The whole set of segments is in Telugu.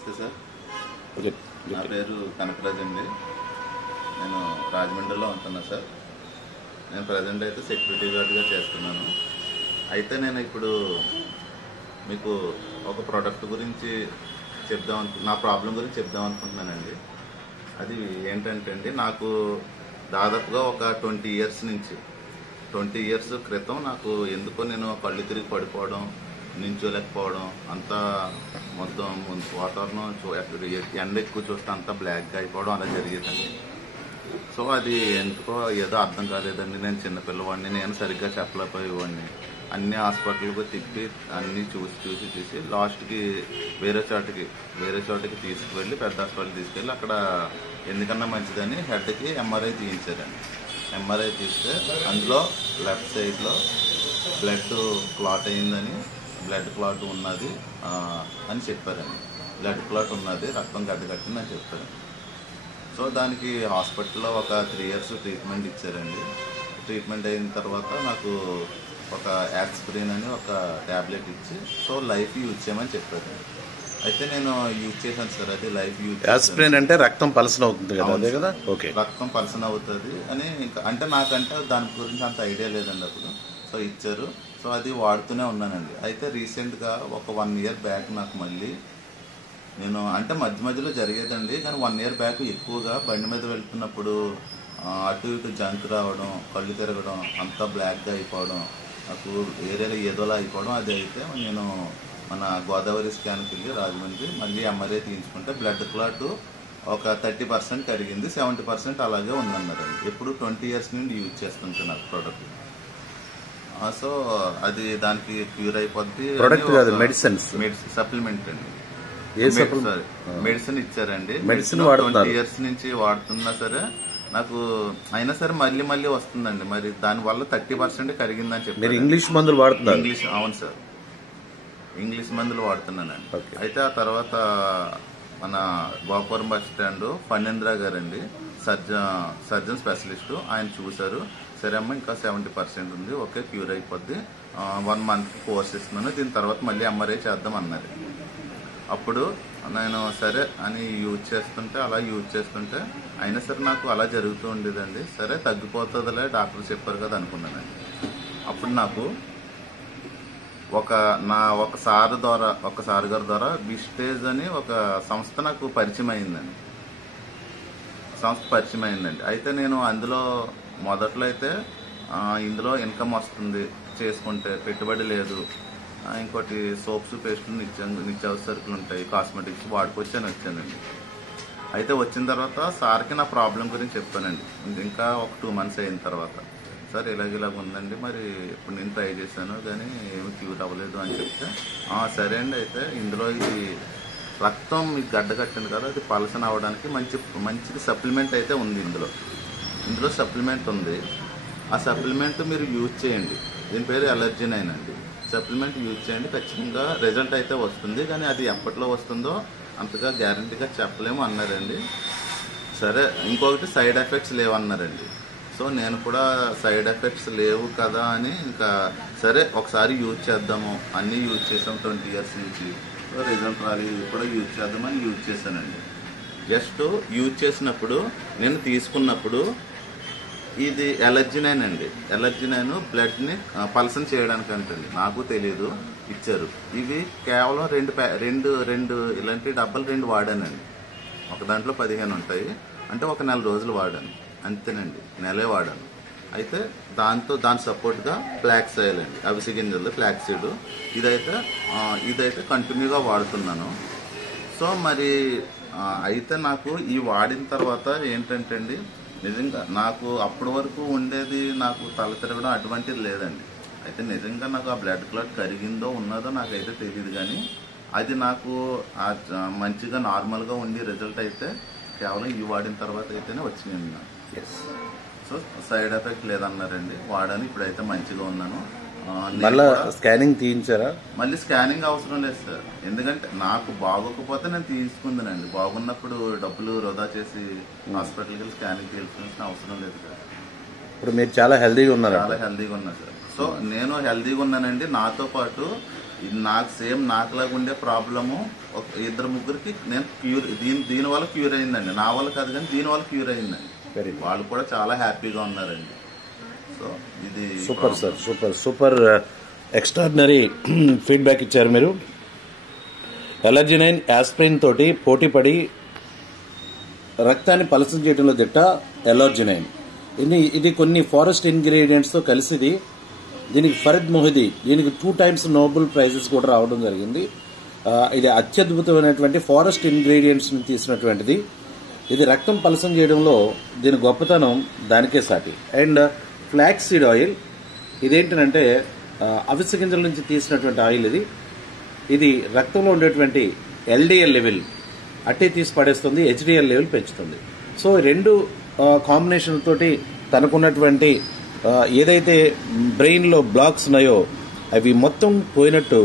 నమస్తే సార్. నా పేరు కనకరాజ్ అండి. నేను రాజమండ్రిలో ఉంటున్నా సార్. నేను ప్రజెంట్ అయితే సెక్యూరిటీ గార్డ్గా చేస్తున్నాను. అయితే నేను ఇప్పుడు మీకు ఒక ప్రోడక్ట్ గురించి నా ప్రాబ్లం గురించి చెప్దాం అనుకుంటున్నానండి. అది ఏంటంటే అండి, నాకు దాదాపుగా ఒక 20 ఇయర్స్ క్రితం నాకు ఎందుకో నేను కళ్ళు తిరిగి పడిపోవడం, నించోలేకపోవడం, అంతా మొత్తం వాతావరణం ఎండ ఎక్కువ చూస్తే అంతా బ్లాక్గా అయిపోవడం అలా జరిగేదండి. సో అది ఎందుకో ఏదో అర్థం కాలేదండి. నేను చిన్నపిల్లవాడిని, నేను సరిగ్గా చెప్పలేకపోయేవాడిని. అన్ని హాస్పిటల్కి తిప్పి అన్నీ చూసి లాస్ట్కి వేరే చోటకి తీసుకువెళ్ళి పెద్ద హాస్పిటల్ తీసుకెళ్ళి అక్కడ ఎందుకన్నా మంచిదని హెడ్కి ఎంఆర్ఐ తీయించారండి. ఎంఆర్ఐ తీస్తే అందులో లెఫ్ట్ సైడ్లో బ్లడ్ క్లాట్ అయిందని, బ్లడ్ క్లాట్ ఉన్నది అని చెప్పారండి. బ్లడ్ క్లాట్ ఉన్నది, రక్తం గడ్డకట్టిందని చెప్పారు. సో దానికి హాస్పిటల్లో ఒక 3 ఇయర్స్ ట్రీట్మెంట్ ఇచ్చారండి. ట్రీట్మెంట్ అయిన తర్వాత నాకు ఒక యాక్స్ప్రిన్ అని ఒక ట్యాబ్లెట్ ఇచ్చి సో లైఫ్ యూజ్ చేయమని చెప్పారు. అయితే నేను యూజ్ చేశాను సార్. అది లైఫ్ యూజ్. యాస్ప్రిన్ అంటే రక్తం పల్సన్ అవుతుంది కదా, అదే కదా? ఓకే, రక్తం పల్సన్ అవుతుంది అని ఇంకా అంటే నాకంటే దాని గురించి అంత ఐడియా లేదండి అప్పుడు. సో ఇచ్చారు. సో అది వాడుతూనే ఉన్నానండి. అయితే రీసెంట్గా ఒక 1 ఇయర్ బ్యాక్ నాకు మళ్ళీ నేను అంటే మధ్యలో జరిగేదండి, కానీ 1 ఇయర్ బ్యాక్ ఎక్కువగా బండి మీద వెళ్తున్నప్పుడు అటు ఇటు జంక్ రావడం, కళ్ళు తిరగడం, అంతా బ్లాక్గా అయిపోవడం, నాకు ఏరియాలో ఏదోలా అయిపోవడం. అది అయితే నేను మన గోదావరి స్కాన్కి వెళ్ళి రాజమండ్రి మళ్ళీ ఎంఆర్ఐ తీయించుకుంటే బ్లడ్ క్లాట్ ఒక 30% కరిగింది, 70% అలాగే ఉందన్నారండి. ఎప్పుడు 20 ఇయర్స్ నుండి యూజ్ చేస్తుంటున్నారు ప్రోడక్ట్. సో అది దానికి క్యూర్ అయిపోద్ది. సప్లిమెంట్ అండి, మెడిసిన్ ఇచ్చారండి. మెడిసిన్ 20 ఇయర్స్ నుంచి వాడుతున్నా సరే నాకు అయినా సరే మళ్ళీ వస్తుందండి. మరి దాని వల్ల 30% కరిగిందని చెప్పారు. ఇంగ్లీష్ మందులు వాడుతున్నారు? అవును సార్, ఇంగ్లీష్ మందులు వాడుతున్నానండి. అయితే ఆ తర్వాత మన గోపురం బస్ స్టాండ్ ఫణేంద్ర గారండి, సర్జన్ స్పెషలిస్టు, ఆయన చూశారు. సరే అమ్మ ఇంకా 70% ఉంది, ఓకే క్యూర్ అయిపోద్ది, 1 మంత్ కోర్స్ ఇస్తున్నాను, దీని తర్వాత మళ్ళీ ఎంఆర్ఐ చేద్దాం అన్నారు. అప్పుడు నేను సరే అని యూజ్ చేస్తుంటే అయినా సరే నాకు అలా జరుగుతూ ఉండేదండి. సరే తగ్గిపోతుందిలే డాక్టర్ చెప్పారు కదా అనుకున్నానండి. అప్పుడు నాకు ఒక సార్ గారి ద్వారా విస్టేజ్ అని ఒక సంస్థ నాకు పరిచయం అయిందండి. అయితే నేను అందులో మొదట్లో అయితే ఇందులో ఇన్కమ్ వస్తుంది చేసుకుంటే, పెట్టుబడి లేదు, ఇంకోటి సోప్స్, పేస్టులు, నిత్యావసర సరుకులు ఉంటాయి, కాస్మెటిక్స్ వాడుకొచ్చి వచ్చానండి. అయితే వచ్చిన తర్వాత సార్కి నా ప్రాబ్లం గురించి చెప్పానండి. ఇంకా ఒక 2 మంత్స్ అయిన తర్వాత, సార్ ఇలాగ ఉందండి, మరి ఇప్పుడు నేను ట్రై చేశాను కానీ ఏమి క్యూర్ అవ్వలేదు అని చెప్తే, సరే అండి, అయితే ఇందులో ఇది రక్తం మీకు గడ్డ కట్టింది కదా, అది పలసన అవ్వడానికి మంచి సప్లిమెంట్ అయితే ఉంది. ఇందులో సప్లిమెంట్ ఉంది. ఆ సప్లిమెంట్ మీరు యూజ్ చేయండి. దీని పేరు ఎలర్జినైన్ అండి. సప్లిమెంట్ యూజ్ చేయండి, ఖచ్చితంగా రిజల్ట్ అయితే వస్తుంది, కానీ అది ఎప్పట్లో వస్తుందో అంతగా గ్యారంటీగా చెప్పలేము అన్నారండి. సరే, ఇంకొకటి సైడ్ ఎఫెక్ట్స్ లేవన్నారండి. సో నేను కూడా సైడ్ ఎఫెక్ట్స్ లేవు కదా అని ఇంకా సరే ఒకసారి యూజ్ చేద్దాము, అన్నీ యూజ్ చేసాం 20 ఇయర్స్ నుంచి, రిజల్ట్ రాలి కూడా యూజ్ చేద్దామని యూజ్ చేశానండి. జస్ట్ యూజ్ చేసినప్పుడు నేను తీసుకున్నప్పుడు ఇది ఎలర్జినైన్ అండి. ఎలర్జినైన్ బ్లడ్ని పల్సన్ చేయడానికి అంటండి, నాకు తెలియదు, ఇచ్చారు. ఇవి కేవలం రెండు ఇలాంటి డబ్బాలు 2 వాడానండి. ఒక దాంట్లో 15 ఉంటాయి, అంటే ఒక 4 రోజులు వాడాను అంతేనండి, నెలే వాడాను. అయితే దాని సపోర్ట్గా ఫ్లాక్స్ ఆయిల్ అండి, అవిసె గింజలు, ఫ్లాక్స్ సీడ్, ఇదైతే కంటిన్యూగా వాడుతున్నాను. సో మరి అయితే నాకు ఈ వాడిన తర్వాత ఏంటంటే అండి, నిజంగా నాకు అప్పటి వరకు ఉండేది, నాకు తల తిరగడం అటువంటిది లేదండి. అయితే నిజంగా నాకు ఆ బ్లడ్ క్లాట్ కరిగిందో ఉన్నదో నాకైతే తెలియదు, కానీ అది నాకు మంచిగా నార్మల్గా ఉండి రిజల్ట్ అయితే కేవలం ఈ వాడిన తర్వాత అయితేనే వచ్చింది నాకు. సో సైడ్ ఎఫెక్ట్ లేదన్నారండి, వాడాను, ఇప్పుడైతే మంచిగా ఉన్నాను. మళ్ళీ స్కానింగ్ తీయించారా? మళ్ళీ స్కానింగ్ అవసరం లేదు సార్, ఎందుకంటే నాకు బాగోకపోతే నేను తీసుకుందానండి. బాగున్నప్పుడు డబ్బులు వృధా చేసి హాస్పిటల్కి వెళ్ళి స్కానింగ్ తీయాల్సిన అవసరం లేదు సార్. ఇప్పుడు మీరు చాలా హెల్దీగా ఉన్నారు? చాలా హెల్దీగా ఉన్నా సార్. సో నేను హెల్దీగా ఉన్నానండి. నాతో పాటు నాకు సేమ్ నాకులాగా ఉండే ప్రాబ్లము ఇద్దరు ముగ్గురికి నేను క్యూర్ దీని వల్ల క్యూర్ అయిందండి. నా వల్ల కాదు కానీ దీని వల్ల క్యూర్ అయిందండి. వాళ్ళు కూడా చాలా హ్యాపీగా ఉన్నారండి. సో ఇది super sir, super extraordinary feedback ఇచ్చారు మీరు. ఎలర్జినైన్ యాస్ప్రిన్ తోటి పోటీపడి రక్తాన్ని పలసం చేయడంలో దిట్ట ఎలర్జినైన్. ఇది కొన్ని ఫారెస్ట్ ఇంగ్రీడియంట్స్ తో కలిసిది. దీనికి ఫరీద్ మొహిదీ దీనికి 2 times నోబెల్ ప్రైజెస్ కూడా రావడం జరిగింది. ఇది అత్యద్భుతమైనటువంటి ఫారెస్ట్ ఇంగ్రీడియంట్స్ ని తీసినటువంటిది. ఇది రక్తం పలసం చేయడంలో దీని గొప్పతనం దానికే సాటి. అండ్ ఫ్లాక్స్ సీడ్ ఆయిల్ ఇదేంటంటే అవిసె గింజల నుంచి తీసినటువంటి ఆయిల్. ఇది రక్తంలో ఉండేటువంటి ఎల్డిఎల్ లెవెల్ అట్టే తీసి పడేస్తుంది, హెచ్డిఎల్ లెవెల్ పెంచుతుంది. సో 2 కాంబినేషన్ తోటి తనకున్నటువంటి ఏదైతే బ్రెయిన్లో బ్లాక్స్ ఉన్నాయో అవి మొత్తం పోయినట్టు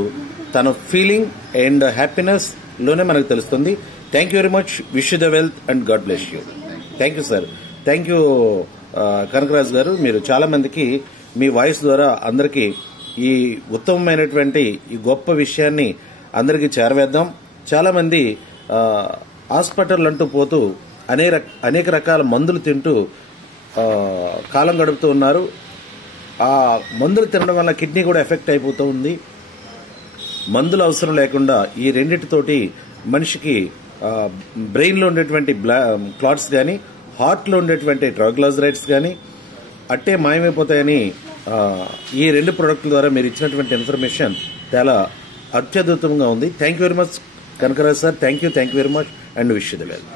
తన ఫీలింగ్ అండ్ హ్యాపీనెస్ లోనే మనకు తెలుస్తుంది. Thank you very much. Wish you the wealth and God bless you. Thank you sir. Thank you Kanakaraju garu. మీరు చాలా మందికి మీ వాయిస్ ద్వారా అందరికీ ఈ ఉత్తమమైనటువంటి ఈ గొప్ప విషయాన్ని అందరికీ చేరవేద్దాం. చాలా మంది హాస్పిటల్ అంటూ పోతూ అనేక రకాల మందులు తింటూ కాలం గడుపుతూ ఉన్నారు. ఆ మందులు తినడం వల్ల కిడ్నీ కూడా ఎఫెక్ట్ అయిపోతూ ఉంది. మందులు అవసరం లేకుండా ఈ రెండింటితోటి మనిషికి బ్రెయిన్లో ఉండేటువంటి క్లాట్స్ కానీ హార్ట్లో ఉండేటువంటి ట్రైగ్లిజరైడ్స్ కానీ అట్టే మాయమైపోతాయని ఈ 2 ప్రొడక్ట్ల ద్వారా మీరు ఇచ్చినటువంటి ఇన్ఫర్మేషన్ చాలా అత్యద్భుతంగా ఉంది. Thank you very much Kanakaraj sir. Thank you very much and wish you the well.